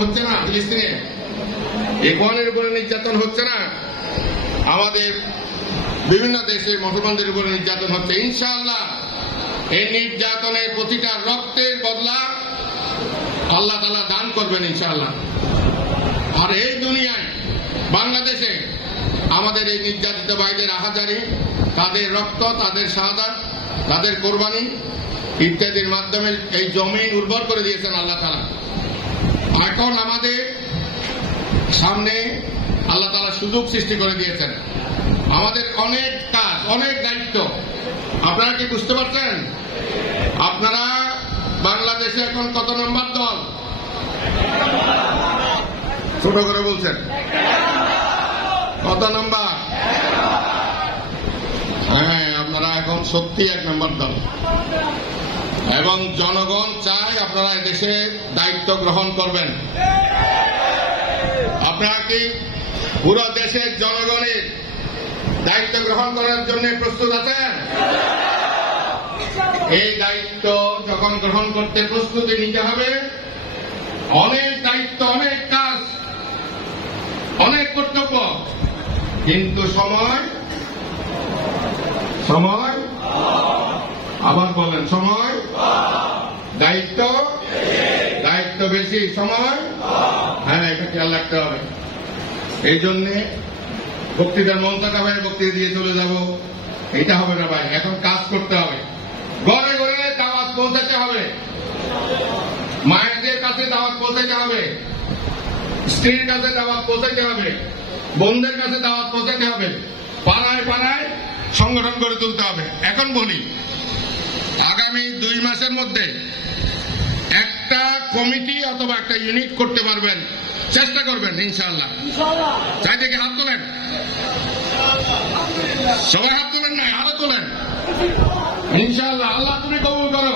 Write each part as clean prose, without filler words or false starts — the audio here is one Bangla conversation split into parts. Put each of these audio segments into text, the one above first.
হচ্ছে না ফিলিস্তিনে? ইখওয়ানের উপরে নির্যাতন হচ্ছে না? আমাদের বিভিন্ন দেশে মুসলমানদের উপরে নির্যাতন হচ্ছে। ইনশাআল্লাহ এই নির্যাতনের প্রতিটা রক্তের বদলা আল্লাহ তাআলা দান করবেন ইনশাআল্লাহ। আর এই দুনিয়ায় বাংলাদেশে আমাদের এই নির্যাতিত ভাইদের আহাজারি, তাদের রক্ত, তাদের শাহাদাত, তাদের কোরবানি ইত্যাদির মাধ্যমে এই জমি উর্বর করে দিয়েছেন আল্লাহ তাআলা। এখন আমাদের সামনে আল্লাহ তাআলা সুযোগ সৃষ্টি করে দিয়েছেন। আমাদের অনেক কাজ, অনেক দায়িত্ব। আপনারা কি বুঝতে পারছেন? আপনারা বাংলাদেশে এখন কত নম্বর দল? ছোট করে বলছেন কত নম্বর? হ্যাঁ, আপনারা এখন সত্যি 1 নম্বর দল এবং জনগণ চায় আপনারা দেশে দায়িত্ব গ্রহণ করবেন। আপনারা কি পুরো দেশের জনগণের দায়িত্ব গ্রহণ করার জন্য প্রস্তুত আছেন? এই দায়িত্ব যখন গ্রহণ করতে প্রস্তুতি নিতে হবে, অনেক দায়িত্ব, অনেক কাজ, অনেক কর্তব্য, কিন্তু সময় আবার বলেন সময়, দায়িত্ব বেশি, সময় হ্যাঁ, এটা খেয়াল রাখতে হবে। এই জন্যে বক্তৃতার মন থাকা ভাই বক্তৃতা দিয়ে চলে যাব, এটা হবে না ভাই। এখন কাজ করতে হবে, ঘরে ঘরে দাওয়াত পৌঁছাতে হবে, মায়েদের কাছে দাওয়াত পৌঁছাতে হবে, স্ত্রীর কাছে দাওয়াত পৌঁছাতে হবে, বোনদের কাছে দাওয়াত পৌঁছাতে হবে, পাড়ায় পাড়ায় সংগঠন করে তুলতে হবে। এখন বলি, আগামী 2 মাসের মধ্যে একটা কমিটি অথবা একটা ইউনিট করতে পারবেন, চেষ্টা করবেন ইনশাআল্লাহ। চাই দেখে হাত তোলেন, সবাই হাত তোলেন, না আরো তোলেন ইনশাআল্লাহ। আল্লাহ তুমি কবুল করো,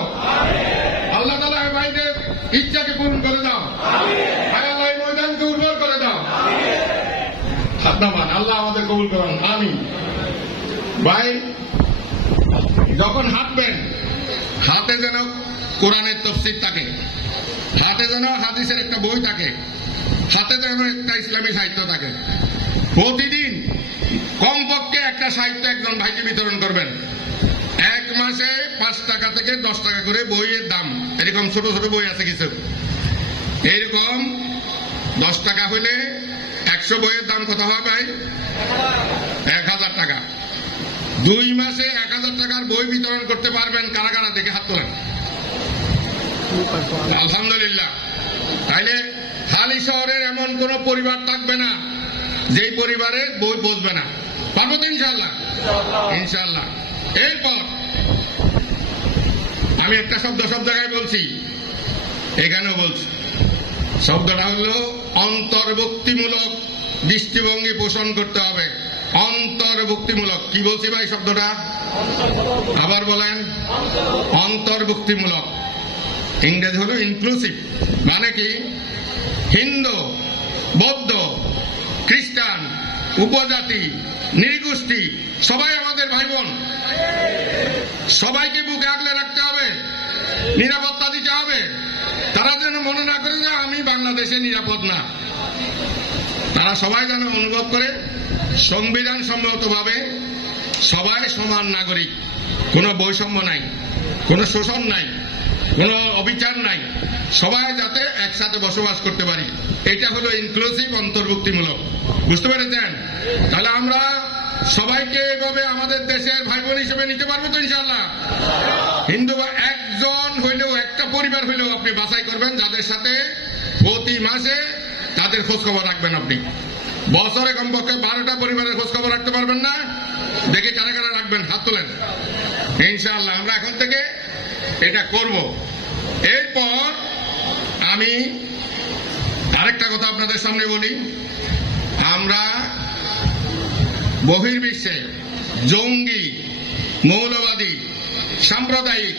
আল্লাহ তাআলা ভাইদের ইচ্ছাকে পূরণ করে দাও, আল্লাহ এই ময়দানকে উর্বর করে দাও। হাত নামান, আল্লাহ আমাদের কবুল করুন, আমিন। ভাই যখন হাঁটবেন, হাতে যেন কোরআনের তাফসীর থাকে, হাতে যেন হাদিসের একটা বই থাকে, হাতে যেন একটা ইসলামী সাহিত্য থাকে। প্রতিদিন কমপক্ষে একটা সাহিত্য একজন ভাইকে বিতরণ করবেন। 1 মাসে 5 টাকা থেকে 10 টাকা করে বইয়ের দাম, এরকম ছোট ছোট বই আছে কিছু, এরকম 10 টাকা হইলে 100 বইয়ের দাম কত হয় ভাই? 1000 টাকা। 2 মাসে 1000 টাকার বই বিতরণ করতে পারবেন কারা কারা? দেখে হাত তোলেন। আলহামদুলিল্লাহ। তাইলে হালি শহরের এমন কোন পরিবার থাকবে না যেই পরিবারে বই পৌঁছবে না। পারবো তো ইনশাআল্লাহ? ইনশাআল্লাহ। এরপর আমি একটা শব্দ সব জায়গায় বলছি, এখানেও বলছি, শব্দটা হলো অন্তর্ভুক্তিমূলক দৃষ্টিভঙ্গি পোষণ করতে হবে। অন্তর্ভুক্তিমূলক কি বলছি ভাই শব্দটা? আবার বলেন, অন্তর্ভুক্তিমূলক। ইংরেজি হলো ইনক্লুসিভ, মানে কি হিন্দু, বৌদ্ধ, খ্রিস্টান, উপজাতি, নৃগোষ্ঠী সবাই আমাদের ভাই বোন, সবাইকে বুকে আগলে রাখতে হবে, নিরাপত্তা দিতে হবে। তারা যেন মনে না করে যে আমি বাংলাদেশে নিরাপদ না, তারা সবাই যেন অনুভব করে সংবিধান সম্মতভাবে সবাই সমান নাগরিক, কোনো বৈষম্য নাই, কোনো শোষণ নাই, কোনো অবিচার নাই, সবাই যাতে একসাথে বসবাস করতে পারি। এটা হলো ইনক্লুসিভ, অন্তর্ভুক্তিমূলক। বুঝতে পেরেছেন? তাহলে আমরা সবাইকে এভাবে আমাদের দেশের ভাই বোন হিসেবে নিতে পারবো তো ইনশাআল্লাহ? হিন্দু একজন হইলেও, একটা পরিবার হইলেও আপনি বাছাই করবেন যাদের সাথে প্রতি মাসে তাদের খোঁজ খবর রাখবেন। আপনি বছরে কমপক্ষে 12টা পরিবারের খোঁজ খবর রাখতে পারবেন না? দেখে কারা কারা রাখবেন, হাত তোলেন। ইনশাআল্লাহ আমরা এখন থেকে এটা করব। এরপর আমি আরেকটা কথা আপনাদের সামনে বলি, আমরা বহির্বিশ্বে জঙ্গি, মৌলবাদী, সাম্প্রদায়িক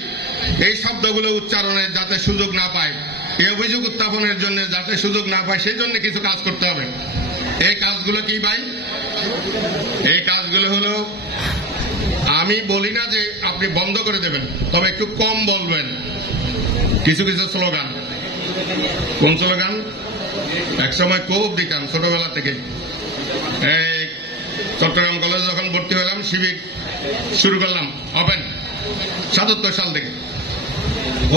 এই শব্দগুলো উচ্চারণের যাতে সুযোগ না পায়, এই অভিযোগ উত্থাপনের জন্য যাতে সুযোগ না পায়, সেই জন্য কিছু কাজ করতে হবে। এই কাজগুলো কি ভাই? এই কাজগুলো হলো, আমি বলি না যে আপনি বন্ধ করে দেবেন, তবে একটু কম বলবেন কিছু কিছু স্লোগান। কোন স্লোগান? একসময় খুব দিতাম ছোটবেলা থেকে। এই চট্টগ্রাম কলেজে যখন ভর্তি হলাম সিভিক শুরু করলাম ওপেন ৭৭ সাল থেকে।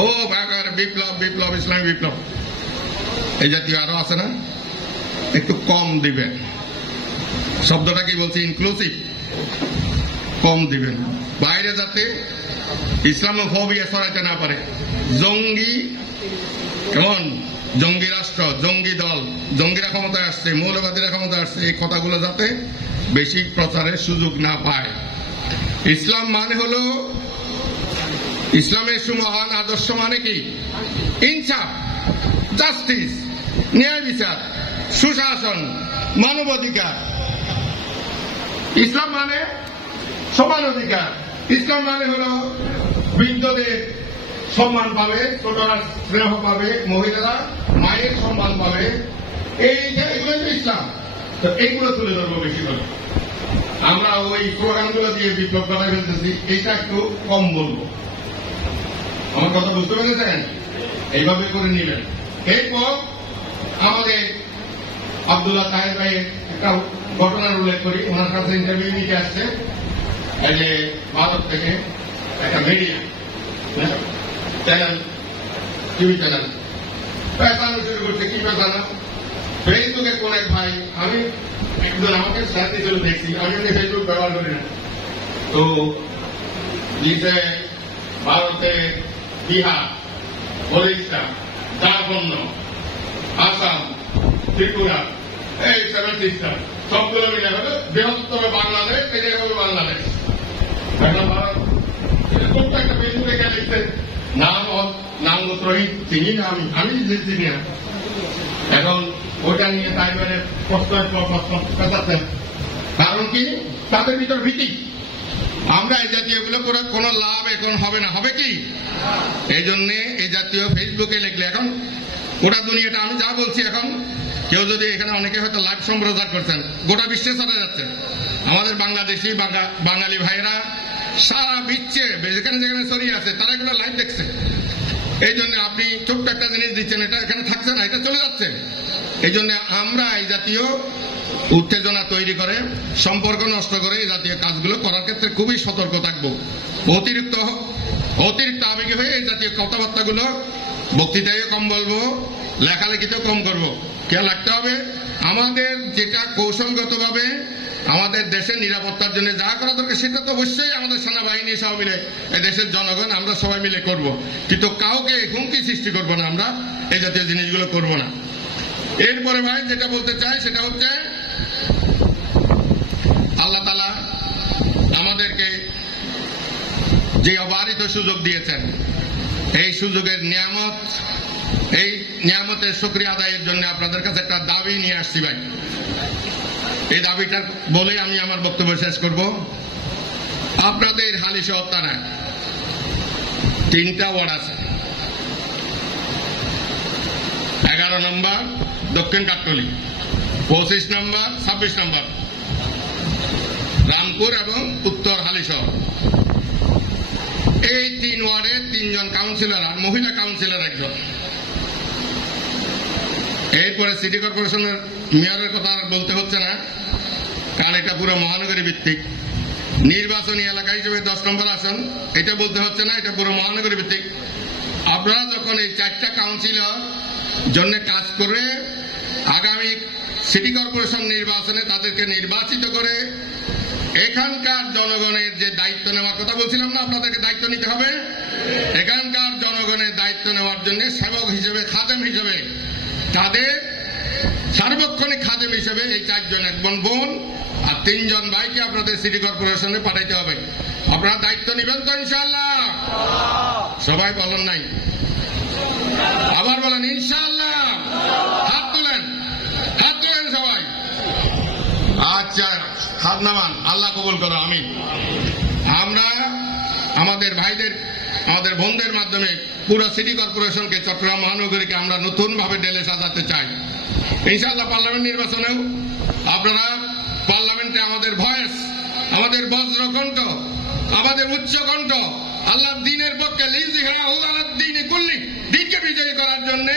ও ভাগার বিপ্লব বিপ্লব ইসলামী বিপ্লব এই জাতীয় আরো আছে না, একটু কম দিবেন। শব্দটা কি বলছি, ইনক্লুসিভ, কম দিবেন, বাইরে যাতে ইসলামোফোবিয়া ছড়াইতে না পারে। জঙ্গি, কেমন জঙ্গি রাষ্ট্র, জঙ্গি দল, জঙ্গিরা ক্ষমতায় আসছে, মৌলবাদীরা ক্ষমতায় আসছে, এই কথাগুলো যাতে বেশি প্রচারের সুযোগ না পায়। ইসলাম মানে হলো, ইসলামের সুমহান আদর্শ মানে কি? ইনসাফ, জাস্টিস, ন্যায় বিচার, সুশাসন, মানবাধিকার। ইসলাম মানে সমান অধিকার। ইসলাম মানে হলো বৃদ্ধদের সম্মান পাবে, ছোটরা স্নেহ পাবে, মহিলারা মায়ের সম্মান পাবে। এইগুলো তো ইসলাম। তো এইগুলো তুলে ধরবো বেশি করে। আমরা ওই প্রোগ্রামগুলো দিয়ে বিপ্লব কথা বলতেছি, এইটা একটু কম বলবো। আমার কথা বুঝতে পেরেছেন? এইভাবে করে নিবেন। এরপর আমাদের আব্দুল্লাহ তাহের ভাই একটা ঘটনার উল্লেখ করি। ওনার কাছে ইন্টারভিউ নিতে আসছে এই যে ভারত থেকে একটা মিডিয়া চ্যানেল, টিভি চ্যানেল, পেছানো শুরু করছে। কি পেছানো? ফেসবুকে কোন এক ভাই, আমি একজন আমাকে সাথে চলে দেখছি, আমি ফেসবুক ব্যবহার করি না, তো লিখে ভারতে বিহার, ওড়িশা, ঝাড়খণ্ড, আসাম, ত্রিপুরা, এই 7 স্টেট সবগুলো মিলে হবে বৃহত্তর বাংলাদেশ। এটাই হবে বাংলাদেশ। এখন ভারত ছোট্ট একটা ফেসবুকে গিয়ে লিখছে নাম গোত্রহীন, চিনি না আমি চিনি না। এখন ওটা নিয়ে তাইবারে প্রশ্নের পর প্রশ্ন পেঁচাচ্ছেন। কারণ কি? তাদের ভিতর ভীতি। আমরা এই জাতীয় গুলো করে কোনো লাভ এখন হবে না। হবে কি? এই জন্য এই জাতীয় ফেসবুকে লিখলে এখন গোটা দুনিয়াটা, আমি যা বলছি এখন কেউ যদি এখানে, অনেকে হয়তো লাইভ সম্প্রচার করছেন, গোটা বিশ্বে চলে যাচ্ছে। আমাদের বাংলাদেশি বাঙালি ভাইরা সারা বিশ্বে যেখানে যেখানে ছড়িয়ে আছে তারা এগুলো লাইভ দেখছে। এই জন্য আপনি ছোট্ট একটা জিনিস দিচ্ছেন, এটা এখানে থাকছে না, এটা চলে যাচ্ছে। এই জন্য আমরা এই জাতীয় উত্তেজনা তৈরি করে, সম্পর্ক নষ্ট করে এই জাতীয় কাজগুলো করার ক্ষেত্রে খুবই সতর্ক থাকবো। অতিরিক্ত আবেগী হয়ে এই জাতীয় কথাবার্তাগুলো বক্তৃতায় কম বলবো, লেখালেখিতেও কম করবো। খেয়াল রাখতে হবে, আমাদের যেটা কৌশলগতভাবে আমাদের দেশের নিরাপত্তার জন্য যা করা দরকার সেটা তো অবশ্যই আমাদের সেনাবাহিনী সব মিলে, দেশের জনগণ আমরা সবাই মিলে করব। কিন্তু কাউকে হুমকি সৃষ্টি করব না, আমরা এই জাতীয় জিনিসগুলো করব না। এরপরে ভাই যেটা বলতে চাই সেটা হচ্ছে, আল্লাহ তাআলা আমাদেরকে যে অবারিত সুযোগ দিয়েছেন, এই সুযোগের নিয়ামত, এই নিয়ামতের শুকরিয়া আদায়ের জন্য আপনাদের কাছে একটা দাবি নিয়ে আসছি ভাই। এই দাবিটা বলে আমি আমার বক্তব্য শেষ করব। আপনাদের হালিশহর থানায় 3টা ওয়ার্ড আছে। 11 নম্বর দক্ষিণ কাট্টলি, 25 নম্বর, 26 নম্বর রামপুর এবং উত্তর হালিশহর। এই 3 ওয়ার্ডে 3 জন কাউন্সিলর, আর মহিলা কাউন্সিলর একজন। এরপরে সিটি কর্পোরেশনের মেয়রের কথা বলতে হচ্ছে না, কারণ এটা পুরো মহানগরী ভিত্তিক। নির্বাচনী এলাকা হিসেবে 10 নম্বর আসন, এটা বলতে হচ্ছে না, এটা পুরো মহানগরী ভিত্তিক। আপনারা যখন এই 4টা কাউন্সিলর জন্য কাজ করে আগামী সিটি কর্পোরেশন নির্বাচনে তাদেরকে নির্বাচিত করে এখানকার জনগণের যে দায়িত্ব নেওয়ার কথা বলছিলাম না, আপনাদেরকে দায়িত্ব নিতে হবে। এখানকার জনগণের দায়িত্ব নেওয়ার জন্য সেবক হিসেবে, খাদেম হিসেবে, তাদের সার্বক্ষণিক খাদেম হিসেবে এই 4 জন, এক বোন আর 3 জন ভাইকে আপনাদের সিটি কর্পোরেশনে পাঠাইতে হবে। আপনারা দায়িত্ব নেবেন তো ইনশাআল্লাহ? সবাই বলেন নাই, আবার বলেন ইনশাআল্লাহ। হাত তোলেন সবাই। আচ্ছা, হাত নামান, আল্লাহ কবুল করো, আমিন। আমরা আমাদের ভাইদের, আমাদের বোনদের মাধ্যমে পুরো সিটি কর্পোরেশনকে, চট্টগ্রাম মহানগরীকে আমরা নতুন ভাবে ঢেলে সাজাতে চাই। ইনশাআল্লাহ পার্লামেন্ট নির্বাচনেও আপনারা পার্লামেন্টে আমাদের ভয়েস, আমাদের বজ্রকণ্ঠ, আমাদের উচ্চকণ্ঠ, আল্লাহর দ্বীনের পক্ষে দিনকে বিজয়ী করার জন্য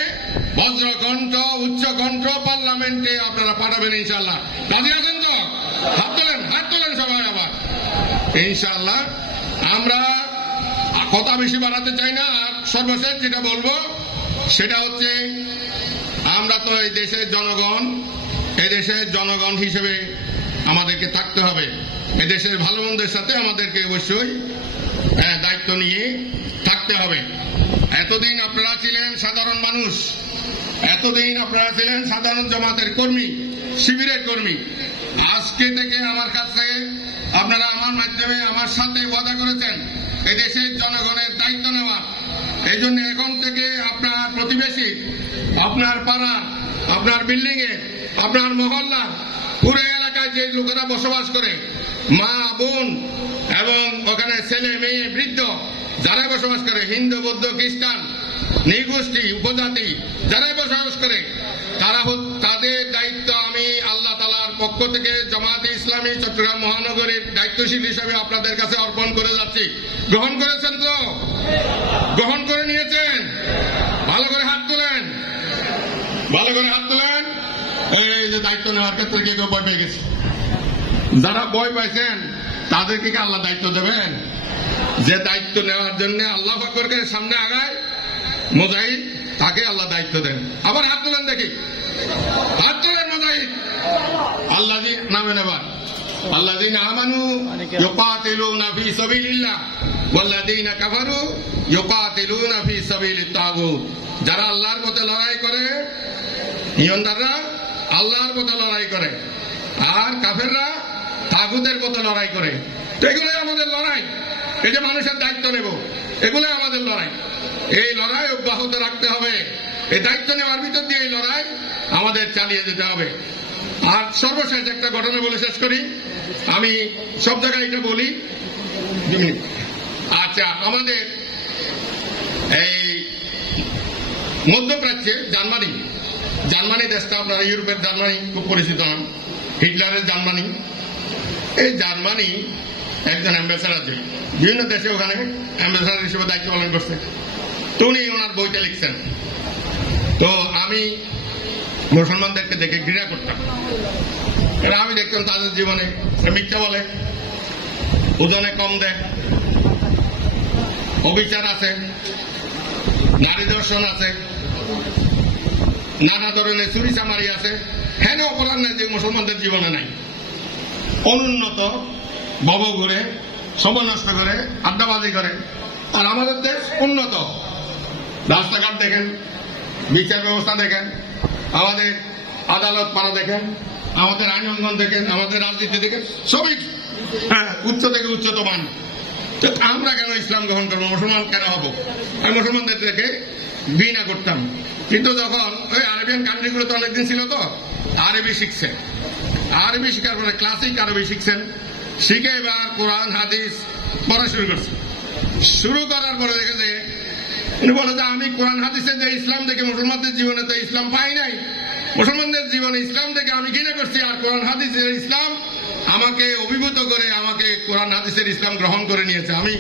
বজ্রকণ্ঠ উচ্চকণ্ঠ পার্লামেন্টে আপনারা পাঠাবেন ইনশাআল্লাহ। রাজি আছেন তো? হাত তোলেন সবাই আবার ইনশাআল্লাহ। আমরা কথা বেশি বাড়াতে চাই না। আর সর্বশেষ যেটা বলবো সেটা হচ্ছে, আমরা তো এই দেশের জনগণ হিসেবে আমাদেরকে থাকতে হবে। এই দেশের ভালো মন্দের সাথে আমাদেরকে অবশ্যই দায়িত্ব নিয়ে থাকতে হবে। এতদিন আপনারা ছিলেন সাধারণ মানুষ, এতদিন আপনারা ছিলেন সাধারণ জামাতের কর্মী, শিবিরের কর্মী। আজকে থেকে আমার কাছে আপনারা আমার মাধ্যমে আমার সাথে ওয়াদা করেছেন এই দেশের জনগণের দায়িত্ব নেওয়ার। এই জন্য এখন থেকে আপনার প্রতিবেশী, আপনার পাড়া, আপনার বিল্ডিং এ, আপনার মহল্লা, পুরো এলাকায় যে লোকেরা বসবাস করে, মা বোন এবং ওখানে ছেলে মেয়ে বৃদ্ধ যারা বসবাস করে, হিন্দু বৌদ্ধ খ্রিস্টান নৃগোষ্ঠী উপজাতি যারাই বসবাস করে, তাদের দায়িত্ব আমি আল্লাহ তাআলার পক্ষ থেকে জামাতে ইসলামী চট্টগ্রাম মহানগরীর দায়িত্বশীল হিসেবে আপনাদের কাছে অর্পণ করে যাচ্ছি। গ্রহণ করেছেন তো? গ্রহণ করে নিয়েছেন? ভালো করে হাত তোলেন, ভালো করে হাত তোলেন। এই যে দায়িত্ব নেওয়ার ক্ষেত্রে কেউ ভয় পেয়ে গেছে, যারা ভয় পাইছেন তাদেরকে কি আল্লাহ দায়িত্ব দেবেন? যে দায়িত্ব নেওয়ার জন্য আল্লাহ আকবরকে সামনে আগায় মুজাহিদ, তাকে আল্লাহ দায়িত্ব দেন। আবার হাত তোলেন দেখি, হাত তোলেন মুজাহিদ। আল্লাহ নামে নেবার আল্লাযীনা আমানু ইউকাতিলুনা ফি সাবিলিল্লাহ ওয়াল্লাযীনা কাফারু ইউকাতিলুনা ফি সাবিলিত তাগুত। যারা আল্লাহর পথে লড়াই করে, ইমানদাররা আল্লাহর পথে লড়াই করে, আর কাফেররা তাগুতের পথে লড়াই করে। তো এগুলোই আমাদের লড়াই। এই যে মানুষের দায়িত্ব নেব, এগুলোই আমাদের লড়াই। এই লড়াই অব্যাহত রাখতে হবে। এই দায়িত্ব নেওয়ার ভিতর দিয়ে এই লড়াই আমাদের চালিয়ে যেতে হবে। আর সর্বশেষ একটা ঘটনা বলে শেষ করি। আমি সব জায়গায় এটা বলি। আচ্ছা, আমাদের এই মধ্যপ্রাচ্যে জার্মানি দেশটা, আপনারা ইউরোপের জার্মানি খুব পরিচিত হন, হিটলারের জার্মানি। এই জার্মানি একজন অ্যাম্বাসেডর, যে বিভিন্ন দেশে ওখানে অ্যাম্বাসেডর হিসেবে দায়িত্ব পালন করছে। তো উনি ওনার বইটা লিখছেন। তো আমি মুসলমানদেরকে দেখে ঘৃণা করতাম। এরা আমি দেখতাম তাদের জীবনে মিথ্যা বলে, ওজনে কম দেয়, অবিচার আছে, নারী দর্শন আছে, নানা ধরনের চুরি চামারি আছে। হেন অপরাধ নাই যে মুসলমানদের জীবনে নাই। অনুন্নত, ভব ঘুরে, সময় নষ্ট করে, আড্ডাবাজি করে। আর আমাদের দেশ উন্নত। রাস্তাঘাট দেখেন, বিচার ব্যবস্থা দেখেন, আমাদের আদালত পাড়া দেখেন, আমাদের আইন অঙ্গন দেখেন, আমাদের রাজনীতি দেখেন, সবই উচ্চ থেকে উচ্চতম মান। আমরা কেন ইসলাম গ্রহণ করবো? মুসলমান কেন হবো? আমি মুসলমানদের থেকে ঘৃণা করতাম। কিন্তু যখন ওই আরবিয়ান কান্ট্রিগুলোতে অনেকদিন ছিল, তো আরবি শিখছেন, আরবি শিখার পরে ক্লাসিক আরবি শিখছেন, শিখে এবার কোরআন হাদিস পড়া শুরু করছে। শুরু করার পরে দেখেছে, উনি বলে যে আমি কোরআন হাদিসের যে ইসলাম দেখে মুসলমানদের জীবনে তো ইসলাম পাই নাই, মুসলমানদের জীবনে ইসলাম দেখে আমি ঘৃণা করছি। আর কোরআন হাদিসের ইসলাম আমাকে অভিভূত করে, আমাকে কোরআন হাদিসের ইসলাম গ্রহণ করে নিয়েছে। আমি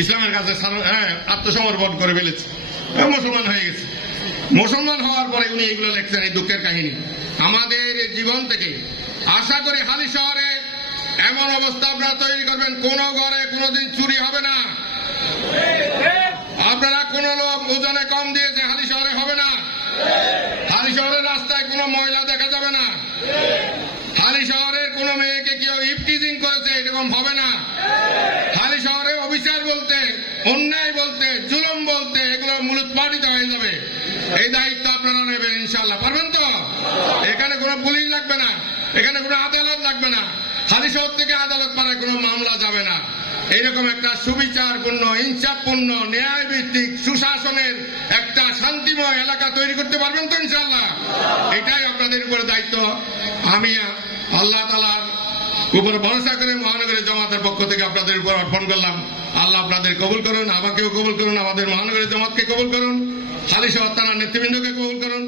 ইসলামের কাছে আত্মসমর্পণ করে ফেলেছি, মুসলমান হয়ে গেছি। মুসলমান হওয়ার পরে উনি এইগুলো লিখছেন, এই দুঃখের কাহিনী। আমাদের জীবন থেকে আশা করি হালি শহরে এমন অবস্থা আপনারা তৈরি করবেন, কোন ঘরে কোনদিন চুরি হবে না। আপনারা কোন লোক ওজনে কম দিয়েছে হালি শহরে হবে না। হালি শহরের রাস্তায় কোন মহিলা দেখা যাবে না। হালি শহরের কোন মেয়েকে কেউ ইফটিজিং করেছে এরকম হবে না। হালি শহরে অবিচার বলতে, অন্যায় বলতে, জুলুম বলতে এগুলো মূলোৎপাটিত হয়ে যাবে। এই দায়িত্ব আপনারা নেবেন ইনশাআল্লাহ। পারবেন তো? এখানে কোনো পুলিশ লাগবে না, এখানে কোনো আদালত লাগবে না। হালি শহর থেকে আদালত পাড়ায় কোনো মামলা যাবে না। এইরকম একটা সুবিচারপূর্ণ, ইনসাফপূর্ণ, ন্যায়ভিত্তিক, সুশাসনের একটা শান্তিময় এলাকা তৈরি করতে পারবেন তো ইনশাআল্লাহ? এটাই আপনাদের উপরে দায়িত্ব। আমি আল্লাহ তাআলার উপর ভরসা করে মহানগরী জামাতের পক্ষ থেকে আপনাদের উপর অর্পণ করলাম। আল্লাহ আপনাদের কবুল করুন, আমাকেও কবুল করুন, আমাদের মহানগরী জামাতকে কবুল করুন, হালি শহর থানার নেতৃবৃন্দকে কবুল করুন।